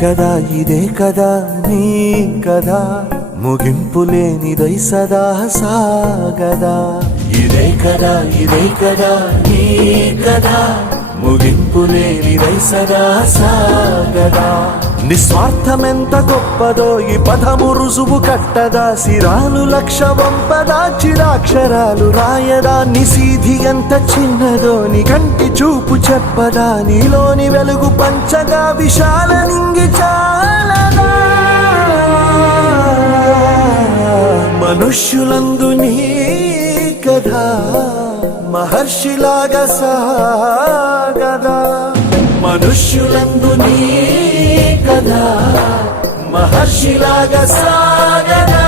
కదా ఇదే కదా నీ కదా ముగింపు లేనిదై సదా సాగదా ఇదే కదా నీ కదా ముగింపు లేనిదై సదా సాగదా నిస్వార్థమెంత గొప్పదో ఈ పదము రుజువు కట్టదా సిరాలు లక్ష వంపదా చిరాక్షరాలు రాయదా నిసీధి ఎంత చిన్నదో నీ కంటి చూపు చెప్పదా నీలోని వెలుగు పంచగా విశాల నింగి చాలదా మనుష్యులందు నీ కథ మహర్షిలాగా సాగదా మనుష్యులందు నీ కథ మహర్షిలాగా సాగదా